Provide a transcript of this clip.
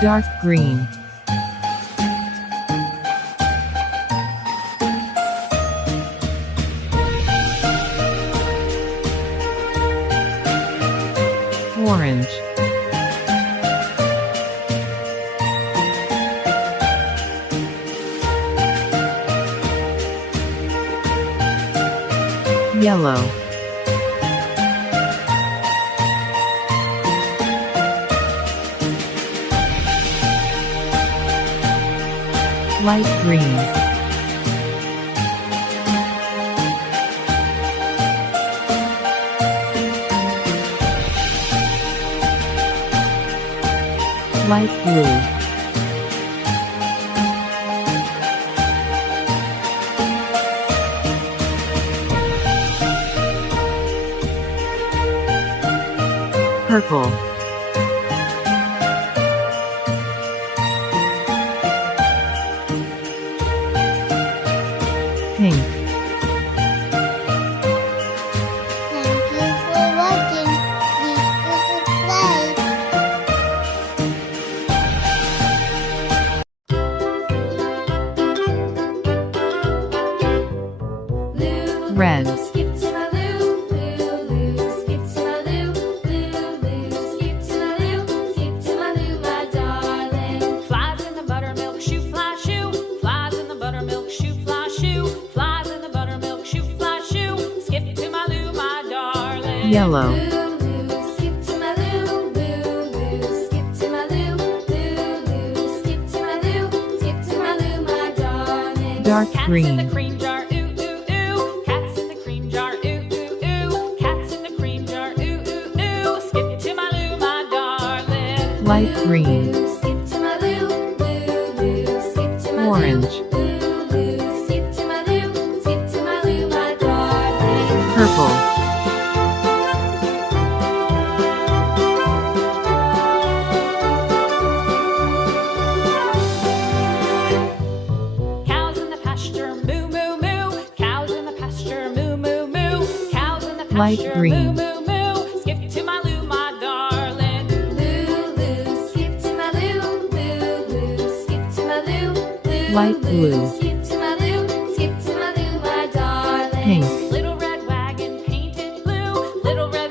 dark green, orange, yellow, light green, light blue, purple, pink, Thank you for watching. Please subscribe. red, Skip to my loo, loo, loo. Skip to my loo, loo, loo. Skip to my loo, skip to my loo, my darling. Flies in the buttermilk shoe, fly shoe. Flies in the buttermilk shoe, fly shoe. Flies in the buttermilk shoe, fly shoe. Skip to my loo, my darling. yellow, Loo, loo. Skip to my loo, loo, loo. Skip to my loo, loo, loo. Skip to my loo, skip to my loo, my darling. dark Cats in the green, cream jar, ooh, ooh, ooh. Cats in the cream jar, ooh, ooh, ooh. Cats in the cream jar, ooh, ooh, ooh. Skip to my loo, my darling. light green, Skip to my loo, loo, loo. Skip to my orange, loo, loo. Skip to my loo, skip to my loo, my darling. purple, Cows in the pasture, moo, moo, moo. Cows in the pasture, moo, moo, moo. Cows in the pasture, Light green. moo, moo, moo. Skip to my loo, my darling. Loo, loo. Skip to my loo, loo, loo. Skip to my loo, loo, Light blue. loo. Skip to my loo, my darling. pink, Little red wagon painted blue. Little red